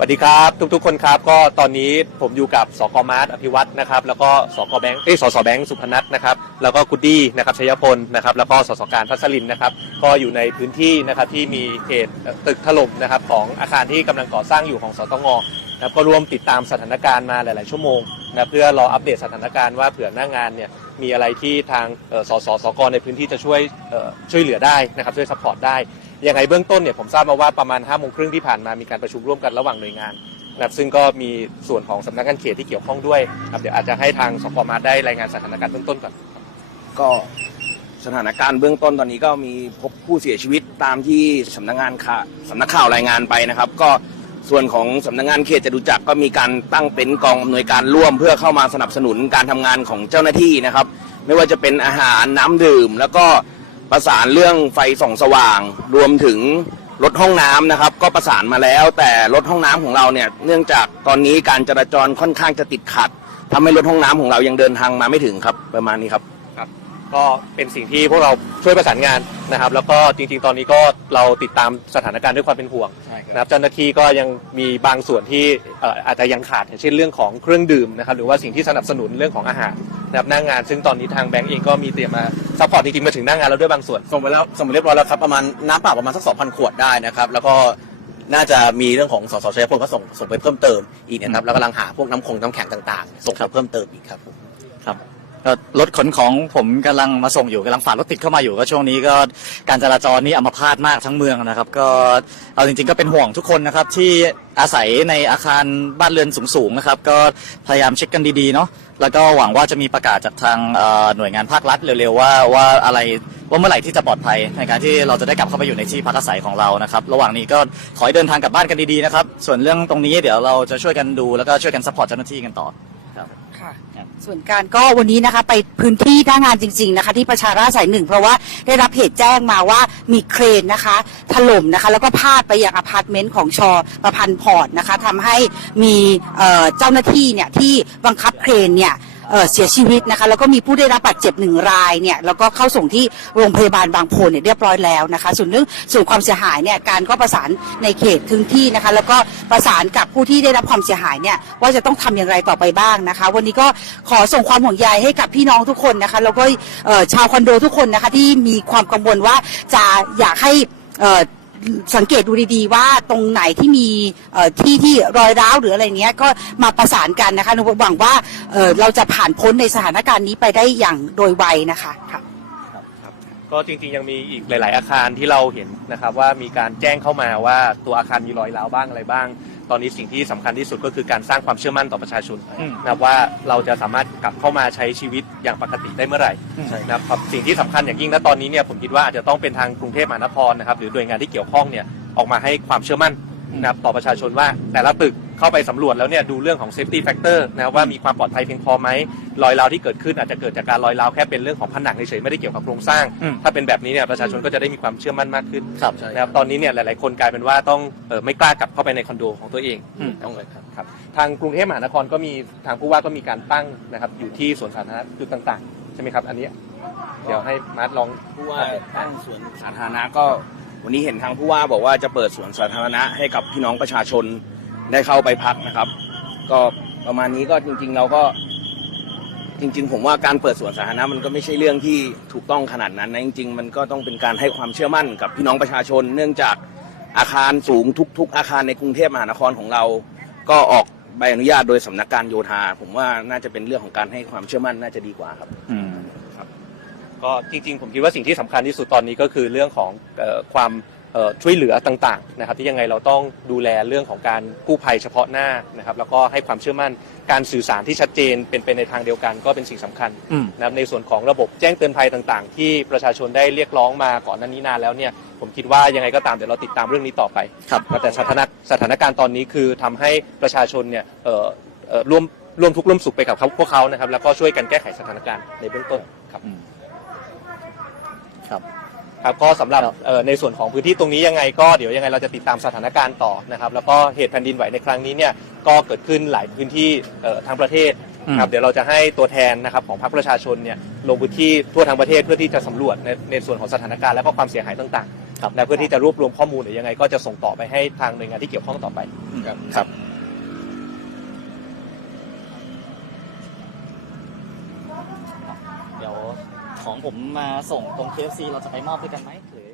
สวัสดีครับ ทุกๆคนครับ ก็ตอนนี้ผมอยู่กับสกมาร์ทอภิวัตรนะครับแล้วก็สกแบงค์เอ้สสแบงค์สุพนัทนะครับแล้วก็กุดดี้นะครับชัยพลนะครับแล้วก็สสการพัสลินนะครับก็อยู่ในพื้นที่นะครับที่มีเหตุตึกถล่มนะครับของอาคารที่กำลังก่อสร้างอยู่ของสตงนะครับก็ร่วมติดตามสถานการณ์มาหลาย ๆ ชั่วโมงนะเพื่อรออัปเดตสถานการณ์ว่าเผื่อหน้างานเนี่ยมีอะไรที่ทางสสสกในพื้นที่จะช่วยช่วยเหลือได้นะครับช่วยซัพพอร์ตได้ ยังไงเบื้องต้นเนี่ยผมทราบมาว่าประมาณ5้าโมงครึ่งที่ผ่านมามีการประชุมร่วมกันระหว่างหน่วยงานนะครับซึ่งก็มีส่วนของสำนักงานเขตที่เกี่ยวข้องด้วยครับเดี๋ยวอาจจะให้ทางสพมาได้รายงานสถานการณ์เบื้องต้นก่อนก็สถานการณ์เบื้องต้นตอนนี้ก็มีพบผู้เสียชีวิตตามที่สำนักงานข่าสำนักข่าวรายงานไปนะครับ ก็ส่วนของสำนักงานเขตจตุจักรก็มีการตั้งเป็นกองอำนวยการร่วม เพื่อเข้ามาสนับสนุนการทำงานของเจ้าหน้าที่นะครับ ไม่ว่าจะเป็นอาหารน้ำดื่ม แล้วก็ ประสานเรื่องไฟส่องสว่าง รวมถึงรถห้องน้ำนะครับ ก็ประสานมาแล้ว แต่รถห้องน้ำของเราเนี่ยเนื่องจากตอนนี้การจราจรค่อนข้างจะติดขัดทำให้รถห้องน้ำของเรายังเดินทางมาไม่ถึงครับประมาณนี้ครับ ก็เป็นสิ่งที่พวกเราช่วยประสานงานนะครับ แล้วก็จริงๆ ตอนนี้ก็เราติดตามสถานการณ์ด้วยความเป็นห่วงใช่ครับนะครับเจ้าหน้าที่ก็ยังมีบางส่วนที่เอ่ออาจจะยังขาดอย่างเช่นเรื่องของเครื่องดื่มนะครับหรือว่าสิ่งที่สนับสนุนเรื่องของอาหารนะครับหน้างาน ซึ่งตอนนี้ทางแบงก์เองก็มีเตรียมมาซัพพอร์ตจริงๆมาถึงหน้างานแล้วด้วยบางส่วน ส่งไปแล้วส่งไปเรียบร้อยแล้วครับประมาณน้ำเปล่าประมาณสักสองพันขวดได้นะครับ แล้วก็น่าจะมีเรื่องของสสชัยพลก็ส่งส่งไปเพิ่มเติมอีกนะครับแล้วกำลังหาพวกน้ำคงน้ำแข็งต่างๆ ส่งไปเพิ่มเติมอีกครับผม ครับ ก็รถขนของผมกำลังมาส่งอยู่กำลังฝ่ารถติดเข้ามาอยู่ก็ช่วงนี้ก็การจราจรนี่อัมพาตมากทั้งเมืองนะครับ ก็เอาจริงๆก็เป็นห่วงทุกคนนะครับ ที่อาศัยในอาคารบ้านเรือนสูงๆนะครับ ก็พยายามเช็คกันดีๆเนาะแล้วก็หวังว่าจะมีประกาศจากทางหน่วยงานภาครัฐเร็วๆว่าว่าอะไรว่าเมื่อไหร่ที่จะปลอดภัยในการที่เราจะได้กลับเข้าไปอยู่ในที่พักอาศัยของเรานะครับ ระหว่างนี้ก็ขอให้เดินทางกลับบ้านกันดีๆนะครับ ส่วนเรื่องตรงนี้เดี๋ยวเราจะช่วยกันดูแล้วก็ช่วยกันซัพพอร์ตเจ้าหน้าที่กันต่อ ค่ะครับ ส่วนการก็วันนี้นะคะ ไปพื้นที่หน้างานจริง ๆนะคะ ที่ประชาราษฎร์สายหนึ่ง เพราะว่าได้รับเหตุแจ้งมาว่ามีเครนนะคะถล่มนะคะ แล้วก็พาดไปยังอพาร์ตเมนต์ของชอประพันธ์พอร์ตนะคะทำให้มีเอ่อเจ้าหน้าที่เนี่ยที่บังคับเครนเนี่ยเอ่อ เสียชีวิตนะคะ แล้วก็มีผู้ได้รับบาดเจ็บหนึ่งรายเนี่ยแล้วก็เข้าส่งที่โรงพยาบาลบางโพเนี่ยเรียบร้อยแล้วนะคะ ส่วนเรื่องส่วนความเสียหายเนี่ยการก็ประสานในเขตพื้นที่นะคะ แล้วก็ประสานกับผู้ที่ได้รับความเสียหายเนี่ยว่าจะต้องทำอย่างไรต่อไปบ้างนะคะ วันนี้ก็ขอส่งความห่วงใยให้กับพี่น้องทุกคนนะคะ แล้วก็ชาวคอนโดทุกคนนะคะที่มีความกังวลว่าจะอยากให้ สังเกตดูดีๆว่าตรงไหนที่มีที่ที่รอยร้าวหรืออะไรเนี้ยก็มาประสานกันนะคะหวังว่าเเราจะผ่านพ้นในสถานการณ์นี้ไปได้อย่างโดยไวนะคะค่ะก็จริงๆยังมีอีกหลาย ๆ อาคารที่เราเห็นนะครับว่ามีการแจ้งเข้ามาว่าตัวอาคารมีรอยร้าวบ้างอะไรบ้าง ตอนนี้สิ่งที่สำคัญที่สุดก็คือการสร้างความเชื่อมั่นต่อประชาชนอืมนะครับว่าเราจะสามารถกลับเข้ามาใช้ชีวิตอย่างปกติได้เมื่อไหร่ใช่นะครับสิ่งที่สำคัญอย่างยิ่งณตอนนี้เนี่ยผมคิดว่าอาจจะต้องเป็นทางกรุงเทพมหานครนะครับหรือหน่วยงานที่เกี่ยวข้องเนี่ยออกมาให้ความเชื่อมั่นนะครับต่อประชาชนว่าแต่ละตึก เข้าไปสำรวจแล้วเนี่ยดูเรื่องของ safety factor นะครับว่ามีความปลอดภัยเพียงพอไหมรอยร้าวที่เกิดขึ้นอาจจะเกิดจากการรอยร้าวแค่เป็นเรื่องของผนังเฉยๆไม่ได้เกี่ยวกับโครงสร้าง อืม ถ้าเป็นแบบนี้เนี่ยประชาชนก็จะได้มีความเชื่อมั่นมากขึ้นครับนะครับตอนนี้เนี่ยหลายๆคนกลายเป็นว่าต้องเออไม่กล้ากลับเข้าไปในคอนโดของตัวเองอืม ต้องเลยครับครับทางกรุงเทพมหานครก็มีทางผู้ว่าก็มีการตั้งนะครับอยู่ที่สวนสาธารณะจุดต่างๆใช่ไหมครับอันนี้เดี๋ยวให้มาร์ทลอง ผู้ว่าตั้งสวนสาธารณะก็ วันนี้เห็นทางผู้ว่าบอกว่าจะเปิดสวนสาธารณะให้กับพี่น้องประชาชน ได้เข้าไปพักนะครับ ก็ประมาณนี้ก็จริง ๆ เราก็จริง ๆ ผมว่าการเปิดสวนสาธารณะมันก็ไม่ใช่เรื่องที่ถูกต้องขนาดนั้นนะจริง ๆ มันก็ต้องเป็นการให้ความเชื่อมั่นกับพี่น้องประชาชน เนื่องจากอาคารสูงทุก ๆ อาคารในกรุงเทพมหานครของเรา ก็ออกใบอนุญาตโดยสำนักการโยธา ผมว่าน่าจะเป็นเรื่องของการให้ความเชื่อมั่นน่าจะดีกว่าครับอืมก็จริง ๆ ผมคิดว่าสิ่งที่สำคัญที่สุดตอนนี้ก็คือเรื่องของเอ่อความเอ่อ ช่วยเหลือต่างๆนะครับที่ยังไงเราต้องดูแลเรื่องของการกู้ภัยเฉพาะหน้านะครับแล้วก็ให้ความเชื่อมั่นการสื่อสารที่ชัดเจนเป็นไปในทางเดียวกันก็เป็นสิ่งสำคัญอืมนะครับในส่วนของระบบแจ้งเตือนภัยต่าง ๆ ที่ประชาชนได้เรียกร้องมาก่อนหน้านี้นานแล้วเนี่ยผมคิดว่ายังไงก็ตามเดี๋ยวเราติดตามเรื่องนี้ต่อไปครับแต่สถานสถานการณ์ตอนนี้คือทำให้ประชาชนเนี่ยเอ่อเอ่อร่วมร่วมทุกข์ร่วมสุขไปกับเขาพวกเขานะครับแล้วก็ช่วยกันแก้ไขสถานการณ์ในเบื้องต้นครับอืมครับ ครับก็สำหรับในส่วนของพื้นที่ตรงนี้ยังไงก็เดี๋ยวยังไงเราจะติดตามสถานการณ์ต่อนะครับแล้วก็เหตุแผ่นดินไหวในครั้งนี้เนี่ยก็เกิดขึ้นหลายพื้นที่ทั้งประเทศครับเดี๋ยวเราจะให้ตัวแทนนะครับของพรรคประชาชนเนี่ยลงพื้นที่ทั่วทั้งประเทศเพื่อที่จะสำรวจในในส่วนของสถานการณ์และก็ความเสียหายต่างๆครับและเพื่อที่จะรวบรวมข้อมูลหรือยวยังไงก็จะส่งต่อไปให้ทางหน่วยงานที่เกี่ยวข้องต่อไปครับ ผมมาส่งตรง KFC เราจะไปมอบด้วยกันไหมหรือ